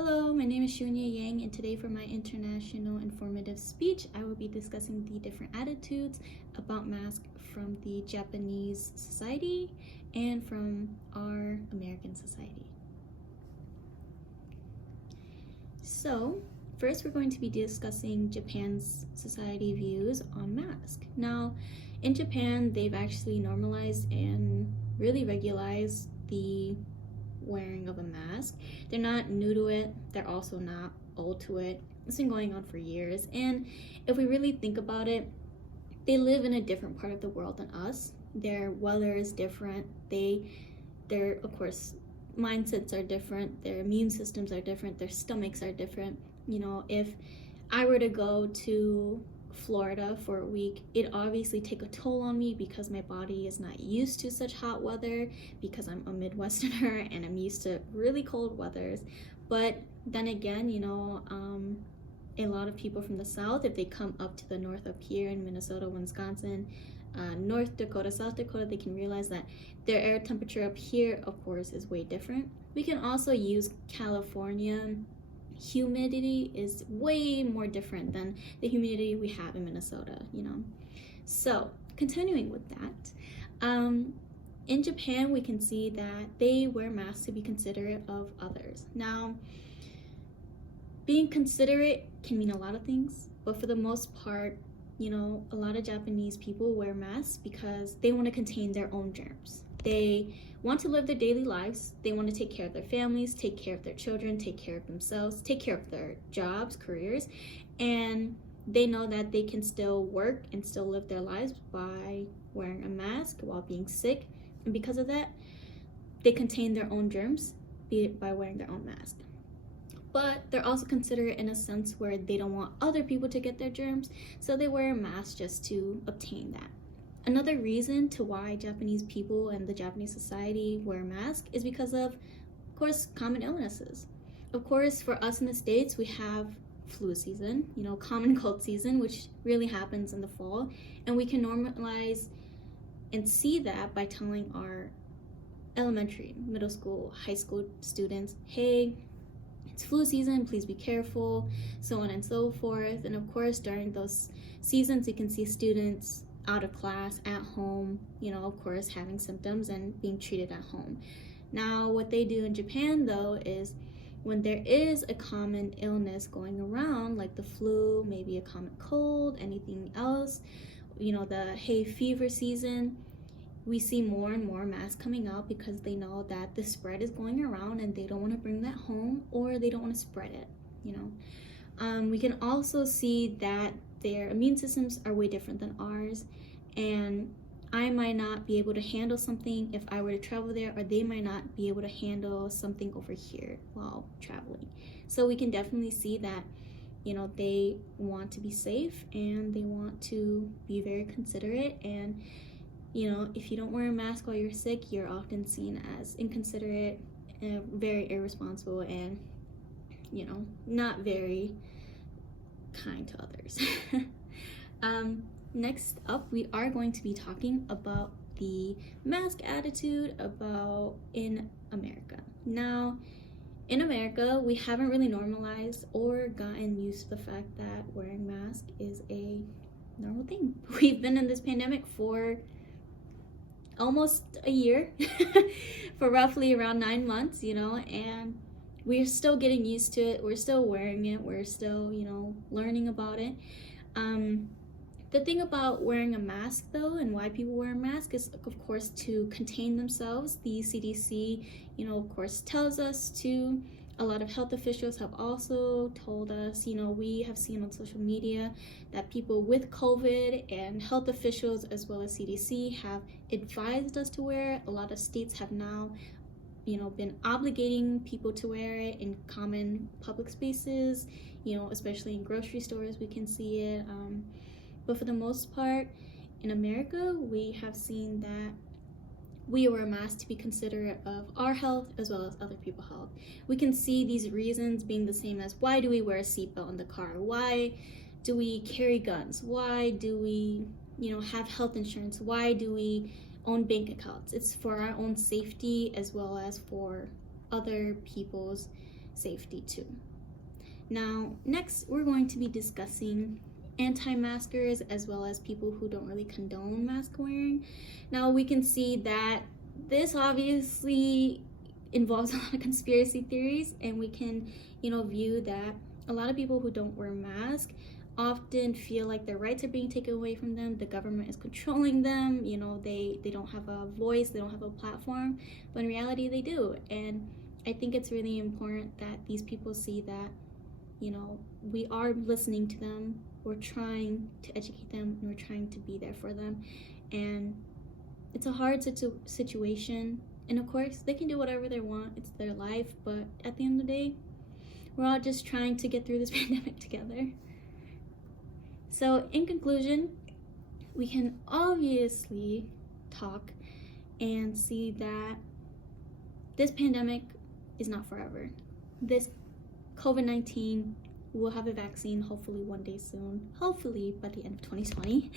Hello, my name is Shunya Yang, and today for my international informative speech, I will be discussing the different attitudes about masks from the Japanese society and from our American society. So, first we're going to be discussing Japan's society views on masks. Now, in Japan, they've actually normalized and really regularized the wearing of a mask. They're not new to it, they're also not old to it. It's been going on for years, and if we really think about it, they live in a different part of the world than us. Their weather is different, their of course mindsets are different, their immune systems are different, their stomachs are different. If I were to go to Florida for a week, it obviously take a toll on me because my body is not used to such hot weather, because I'm a Midwesterner and I'm used to really cold weathers. But then again, a lot of people from the South, if they come up to the north up here in Minnesota, Wisconsin, North Dakota, South Dakota, they can realize that their air temperature up here, of course, is way different. We can also use California. Humidity is way more different than the humidity we have in Minnesota, So, continuing with that, in Japan, we can see that they wear masks to be considerate of others. Now, being considerate can mean a lot of things, but for the most part, a lot of Japanese people wear masks because they want to contain their own germs. They want to live their daily lives. They want to take care of their families, take care of their children, take care of themselves, take care of their jobs, careers, and they know that they can still work and still live their lives by wearing a mask while being sick. And because of that, they contain their own germs by wearing their own mask. But they're also considerate in a sense where they don't want other people to get their germs, so they wear a mask just to obtain that. Another reason to why Japanese people and the Japanese society wear masks is because of course, common illnesses. Of course, for us in the States, we have flu season, common cold season, which really happens in the fall, and we can normalize and see that by telling our elementary, middle school, high school students, hey, it's flu season, please be careful, so on and so forth. And of course, during those seasons, you can see students out of class, at home, of course, having symptoms and being treated at home. Now, what they do in Japan, though, is when there is a common illness going around, like the flu, maybe a common cold, anything else, the hay fever season, we see more and more masks coming out because they know that the spread is going around and they don't want to bring that home, or they don't want to spread it, We can also see that their immune systems are way different than ours, and I might not be able to handle something if I were to travel there, or they might not be able to handle something over here while traveling. So we can definitely see that, they want to be safe and they want to be very considerate. And, if you don't wear a mask while you're sick, you're often seen as inconsiderate, very irresponsible, and, not very kind to others. Next up, we are going to be talking about the mask attitude in America. Now, in America, we haven't really normalized or gotten used to the fact that wearing masks is a normal thing. We've been in this pandemic for almost a year, for roughly around 9 months, and we're still getting used to it. We're still wearing it. We're still, learning about it. The thing about wearing a mask, though, and why people wear a mask is, of course, to contain themselves. The CDC, of course, tells us to. A lot of health officials have also told us, we have seen on social media that people with COVID and health officials as well as CDC have advised us to wear it. A lot of states have now been obligating people to wear it in common public spaces, especially in grocery stores, we can see it. But for the most part, in America, we have seen that we wear a mask to be considerate of our health as well as other people's health. We can see these reasons being the same as, why do we wear a seatbelt in the car? Why do we carry guns? Why do we, have health insurance? Why do we own bank accounts? It's for our own safety as well as for other people's safety too. Now, next we're going to be discussing anti-maskers as well as people who don't really condone mask wearing. Now, we can see that this obviously involves a lot of conspiracy theories, and we can, view that a lot of people who don't wear masks often feel like their rights are being taken away from them. The government is controlling them. They don't have a voice, they don't have a platform, but in reality they do. And I think it's really important that these people see that we are listening to them, we're trying to educate them, and we're trying to be there for them. And it's a hard situation, and of course they can do whatever they want, it's their life, but at the end of the day, we're all just trying to get through this pandemic together. So in conclusion, we can obviously talk and see that this pandemic is not forever. This COVID-19 will have a vaccine hopefully one day soon, hopefully by the end of 2020.